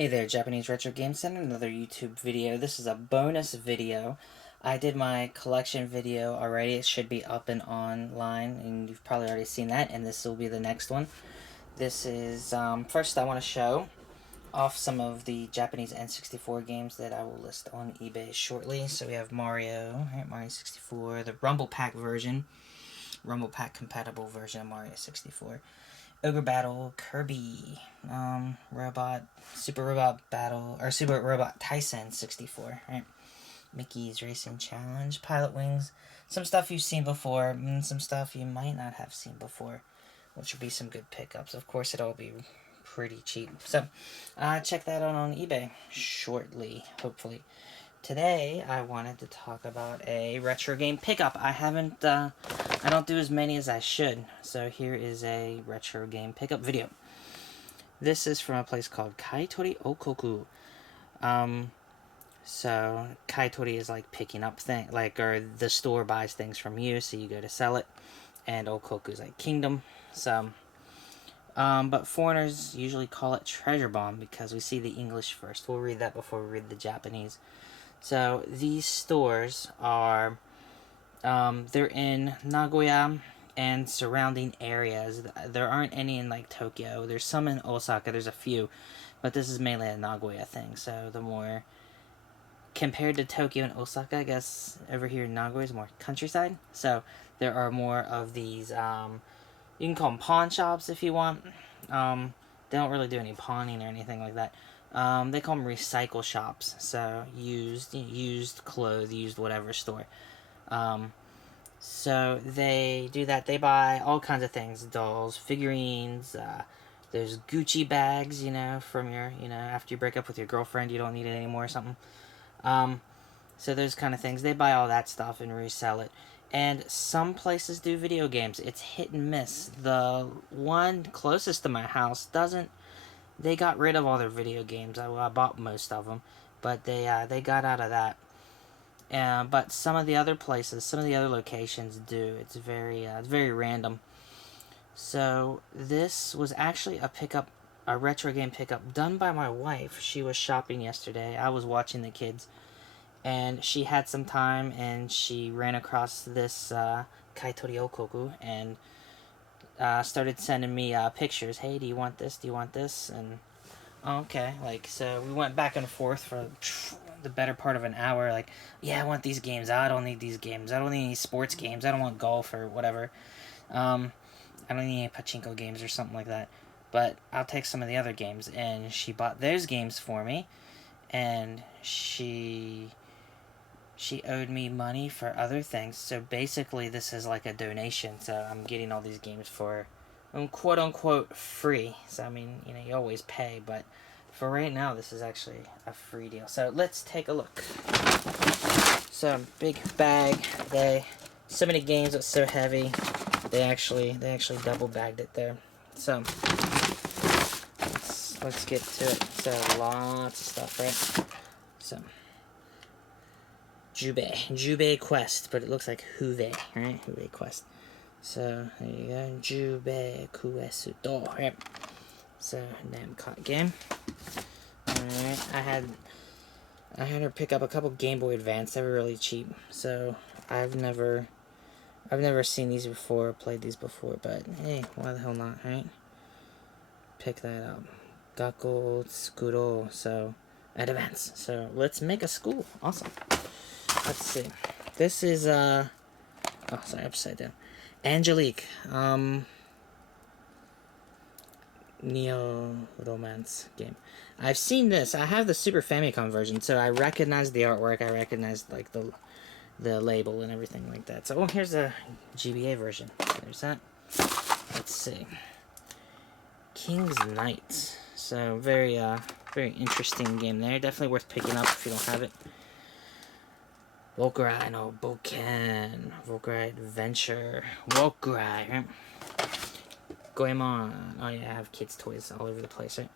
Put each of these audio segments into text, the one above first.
Hey there, Japanese Retro Game Center, another YouTube video. This is a bonus video. I did my collection video already. It should be up and online, and you've probably already seen that, and this will be the next one. This is, first I want to show off some of the Japanese N64 games that I will list on eBay shortly. So we have Mario, right, Mario 64, the Rumble Pack version, Rumble Pack compatible version of Mario 64. Ogre Battle, Kirby, Super Robot Battle, or Super Robot Tyson 64, right? Mickey's Racing Challenge, Pilot Wings, some stuff you've seen before, and some stuff you might not have seen before, which would be some good pickups. Of course, it'll be pretty cheap. So, check that out on eBay shortly, hopefully. Today, I wanted to talk about a retro game pickup. I don't do as many as I should, so here is a retro game pickup video. This is from a place called Kaitori Oukoku. So Kaitori is like picking up things, or the store buys things from you, so you go to sell it, and Okoku is like kingdom. So, but foreigners usually call it treasure bomb because we see the English first. We'll read that before we read the Japanese. So these stores are, they're in Nagoya and surrounding areas. There aren't any in like Tokyo. There's some in Osaka. There's a few, but this is mainly a Nagoya thing. So the more, compared to Tokyo and Osaka, I guess over here in Nagoya is more countryside. So there are more of these, you can call them pawn shops if you want. They don't really do any pawning or anything like that. They call them recycle shops, so used clothes, used whatever store. So they do that. They buy all kinds of things, dolls, figurines, there's Gucci bags, from your, after you break up with your girlfriend, you don't need it anymore or something. So those kind of things. They buy all that stuff and resell it. And some places do video games. It's hit and miss. The one closest to my house doesn't. They got rid of all their video games. I bought most of them, but they got out of that. But some of the other places, some of the other locations do. It's very random. So this was actually a retro game pickup done by my wife. She was shopping yesterday. I was watching the kids, and she had some time, and she ran across this Kaitori Oukoku, and started sending me pictures. Hey, do you want this? Do you want this? And okay, so we went back and forth for the better part of an hour. Like, yeah, I want these games. I don't need these games. I don't need any sports games. I don't want golf or whatever. I don't need any pachinko games or something like that. But I'll take some of the other games. And she bought those games for me, and she owed me money for other things. So basically this is like a donation. So I'm getting all these games for quote unquote free. So I mean, you always pay, but for right now this is actually a free deal. So let's take a look. So big bag. So many games, it's so heavy. They actually double bagged it there. So let's get to it. So lots of stuff, right? So Jubei Quest, but it looks like Juve, right? Juve Quest. So there you go, Jubei Quest, right? So Namco game. Alright, I had her pick up a couple Game Boy Advance. They were really cheap. So I've never seen these before, played these before, but hey, why the hell not, right? Pick that up. Gakko Tsukuro, so Advance. So let's make a school. Awesome. Let's see. This is oh, sorry, upside down. Angelique. Neo Romance game. I've seen this. I have the Super Famicom version, so I recognize the artwork. I recognize like the label and everything like that. So here's a GBA version. There's that. Let's see. King's Knight. So very interesting game there. Definitely worth picking up if you don't have it. Wokurai no Boken. Wokurai Adventure. Wokurai, right? Goemon. Oh yeah, I have kids' toys all over the place, right?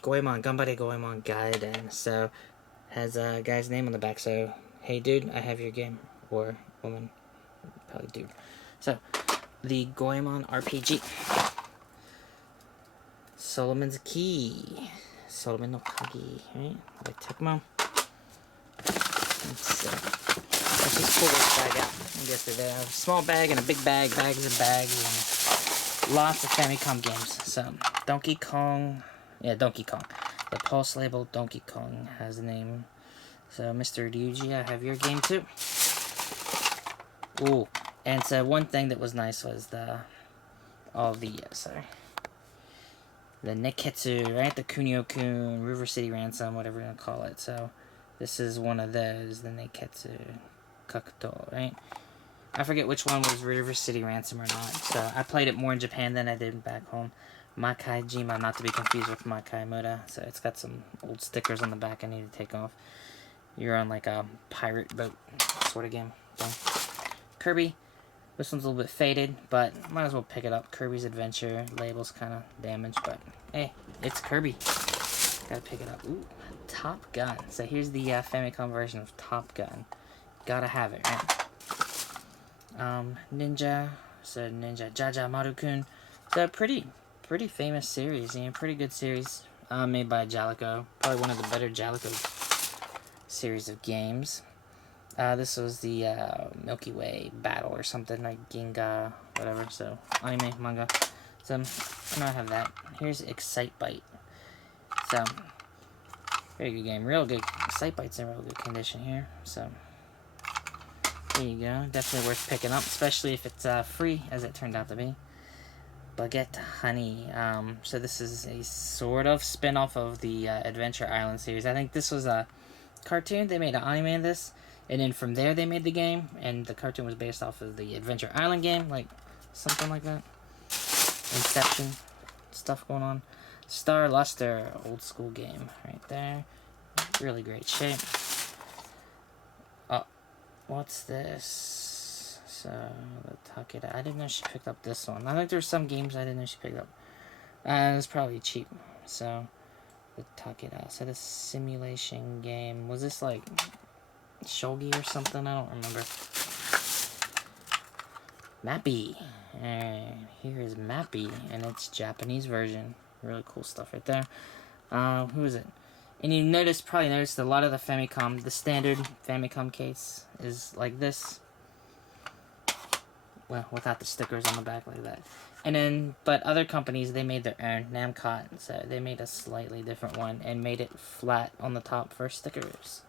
Goemon. Ganbare Goemon Gaiden. So, has a guy's name on the back. So, hey dude, I have your game. Or woman. Probably dude. So, the Goemon RPG. Solomon's Key. Solomon no Kagi, right? Like Tecmo. Let's just pull this bag out. I guess they have a small bag and a big bag, bags and bags, and lots of Famicom games. So, Donkey Kong. Yeah, Donkey Kong. The Pulse label Donkey Kong has the name. So, Mr. Ryuji, I have your game too. Ooh, and so one thing that was nice was the Neketsu, right? The Kunio-kun, River City Ransom, whatever you want to call it. So, this is one of those, the Neketsu Kakuto, right? I forget which one was River City Ransom or not. So, I played it more in Japan than I did back home. Makai Jima, not to be confused with Makai Muda. So, it's got some old stickers on the back I need to take off. You're on like a pirate boat sort of game. So, Kirby. This one's a little bit faded, but might as well pick it up. Kirby's Adventure. Label's kind of damaged, but hey, it's Kirby. Gotta pick it up. Ooh, Top Gun. So here's the Famicom version of Top Gun. Gotta have it, right? Ninja. So Ninja Jaja Maru-kun. So pretty famous series. You know, pretty good series. Made by Jalico. Probably one of the better Jalico series of games. This was the Milky Way battle or something, like Ginga, whatever, so anime, manga. So, I have that. Here's Excitebike. So, very good game. Real good. Excitebike's in real good condition here. So, there you go. Definitely worth picking up, especially if it's free, as it turned out to be. Baguette Honey. So, this is a sort of spin-off of the Adventure Island series. I think this was a cartoon. They made an anime of this. And then from there, they made the game, and the cartoon was based off of the Adventure Island game, like something like that. Inception stuff going on. Star Luster, old school game, right there. Really great shape. Oh, what's this? So the Takeda. I didn't know she picked up this one. I think there's some games I didn't know she picked up. It's probably cheap. So the Takeda. So the simulation game, was this like shogi or something? I don't remember. Mappy. Here is Mappy, and it's Japanese version. Really cool stuff right there. Who is it? And you probably noticed a lot of the Famicom, the standard Famicom case is like this. Well, without the stickers on the back like that. And then, but other companies, they made their own. Namcot, so they made a slightly different one and made it flat on the top for stickers.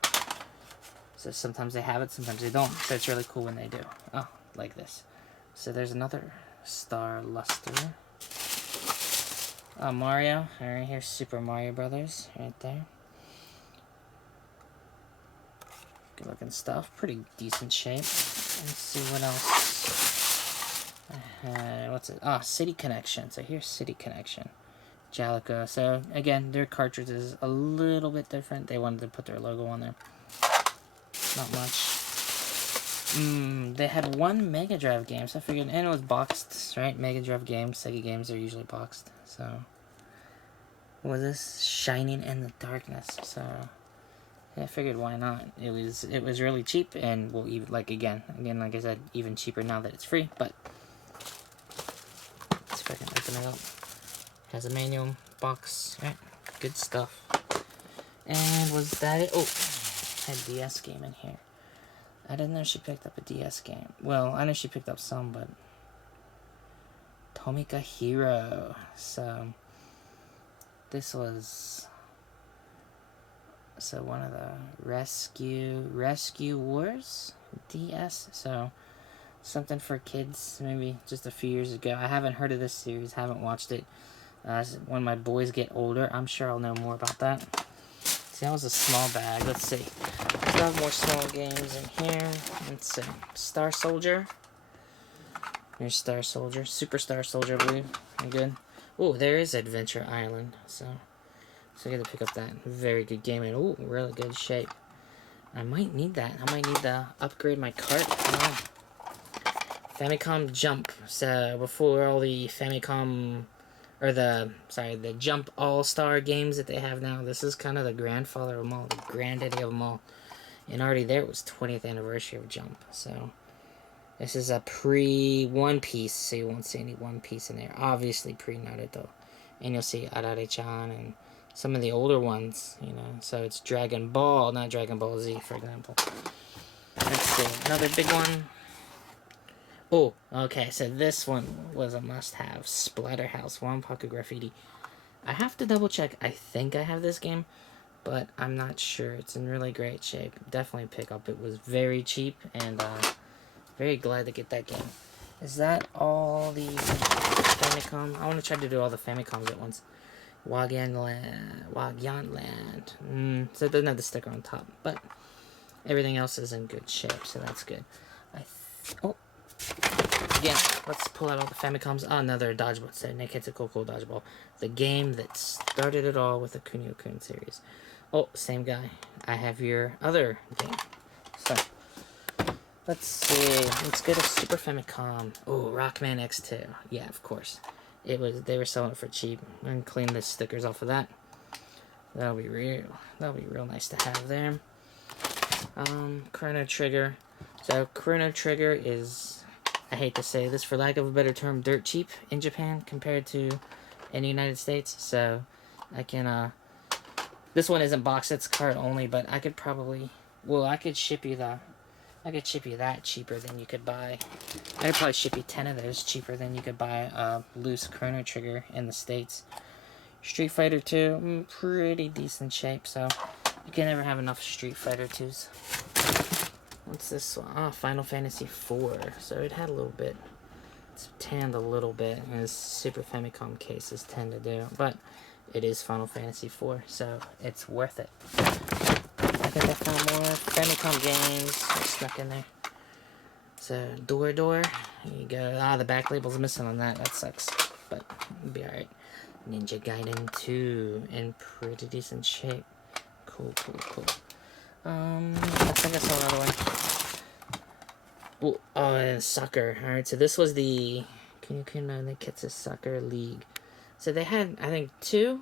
So sometimes they have it, sometimes they don't. So it's really cool when they do. Oh, like this. So there's another Star Luster. Mario. Alright, here's Super Mario Brothers. Right there. Good looking stuff. Pretty decent shape. Let's see what else. What's it? Oh, City Connection. So here's City Connection. Jalico. So again, their cartridge is a little bit different. They wanted to put their logo on there. Not much. They had one Mega Drive game, so I figured, and it was boxed, right? Mega Drive games, Sega games are usually boxed, so. What was this? Shining in the Darkness, so. Yeah, I figured why not? It was really cheap, and well, even, like I said, even cheaper now that it's free, but. Let's see if I can open it up. Has a manual box, right? Good stuff. And was that it? Oh. Had a DS game in here. I didn't know she picked up a DS game. Well, I know she picked up some, but Tomika Hero. So this was one of the Rescue Wars DS. So something for kids, maybe just a few years ago. I haven't heard of this series. Haven't watched it. When my boys get older, I'm sure I'll know more about that. That was a small bag. Let's see. Still have more small games in here. Let's see. Star Soldier. Here's Star Soldier. Super Star Soldier, I believe. Good. Oh, there is Adventure Island. So I got to pick up that. Very good game. And oh, really good shape. I might need that. I might need to upgrade my cart. Famicom Jump. So before all the Famicom, or the Jump All-Star games that they have now, this is kind of the grandfather of them all, the granddaddy of them all. And already there was 20th anniversary of Jump. So this is a pre-One Piece, so you won't see any One Piece in there. Obviously pre-Naruto. And you'll see Arare-chan and some of the older ones, you know. So it's Dragon Ball, not Dragon Ball Z, for example. Let's see, another big one. Oh, okay, so this one was a must-have. Splatterhouse, Wanpaku Graffiti. I have to double-check. I think I have this game, but I'm not sure. It's in really great shape. Definitely pick up. It was very cheap, and very glad to get that game. Is that all the Famicom? I want to try to do all the Famicoms at once. Wagyan Land. So it doesn't have the sticker on top, but everything else is in good shape, so that's good. Again, let's pull out all the Famicoms. Oh, another dodgeball set, Neketsu Koko Dodgeball. The game that started it all with the Kunio-kun series. Oh, same guy. I have your other game. So, let's see. Let's get a Super Famicom. Oh, Rockman X2. Yeah, of course. They were selling it for cheap. And clean the stickers off of that. That'll be real nice to have there. Chrono Trigger. So Chrono Trigger is, I hate to say this, for lack of a better term, dirt cheap in Japan compared to in the United States. So I can this one isn't box sets, card only, but I could probably, well, I could ship you that cheaper than you could buy. I could probably ship you 10 of those cheaper than you could buy a loose Chrono Trigger in the States. Street Fighter 2, pretty decent shape, so you can never have enough Street Fighter 2s. What's this one? Oh, Final Fantasy 4. So it had a little bit, it's tanned a little bit, as Super Famicom cases tend to do, but it is Final Fantasy 4, so it's worth it. I think I found more Famicom games stuck in there. So, Door, here you go. Ah, the back label's missing on that. That sucks, but it'll be alright. Ninja Gaiden 2 in pretty decent shape. Cool. I think I saw another one. Oh, and soccer. Alright, so this was the Neketsu Soccer League. So they had, I think, two.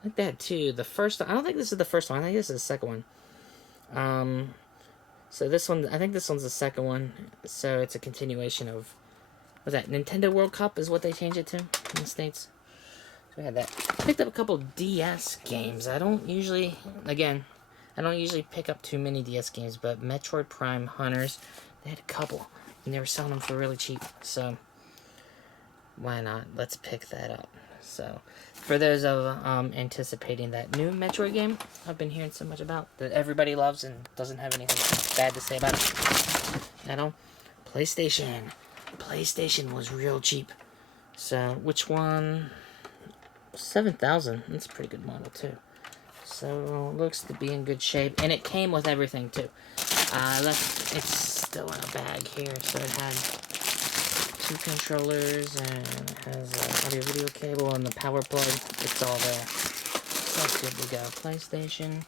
I think they had two. The first, I don't think this is the first one. I think this is the second one. So this one, I think this one's the second one. So it's a continuation of, what's that? Nintendo World Cup is what they changed it to in the States. So we had that. Picked up a couple DS games. I don't usually pick up too many DS games, but Metroid Prime Hunters, they had a couple, and they were selling them for really cheap. So why not? Let's pick that up. So, for those of anticipating that new Metroid game I've been hearing so much about, that everybody loves and doesn't have anything bad to say about it at all, PlayStation. PlayStation was real cheap. So, which one? 7,000. That's a pretty good model too. So, looks to be in good shape, and it came with everything too. It's still in a bag here, so it had 2 controllers, and it has an audio video cable and the power plug. It's all there. So that's good to go. PlayStation.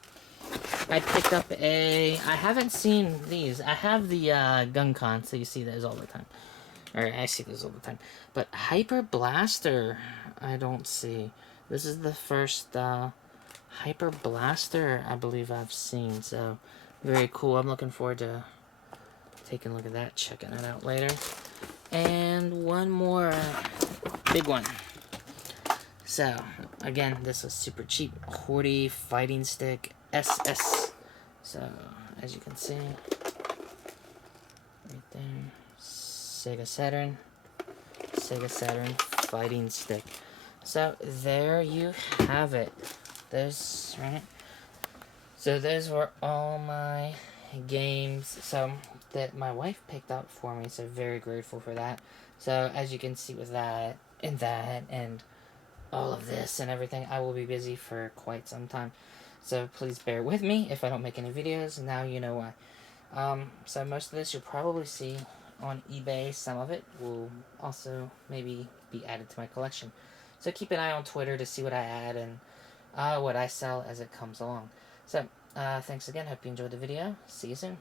I picked up I haven't seen these. I have the GunCon, so you see those all the time. Or I see those all the time. But Hyper Blaster, I don't see. This is the first Hyper Blaster I believe I've seen. So very cool. I'm looking forward to taking a look at that, checking it out later. And one more big one. So, again, this was super cheap. Horde Fighting Stick SS. So, as you can see, right there, Sega Saturn Fighting Stick. So, there you have it. Those, right? So, those were all my games. So, that my wife picked up for me, so very grateful for that. So as you can see with that and all of this and everything, I will be busy for quite some time. So please bear with me if I don't make any videos. Now you know why. So most of this you'll probably see on eBay. Some of it will also maybe be added to my collection. So keep an eye on Twitter to see what I add and what I sell as it comes along. So thanks again. Hope you enjoyed the video. See you soon.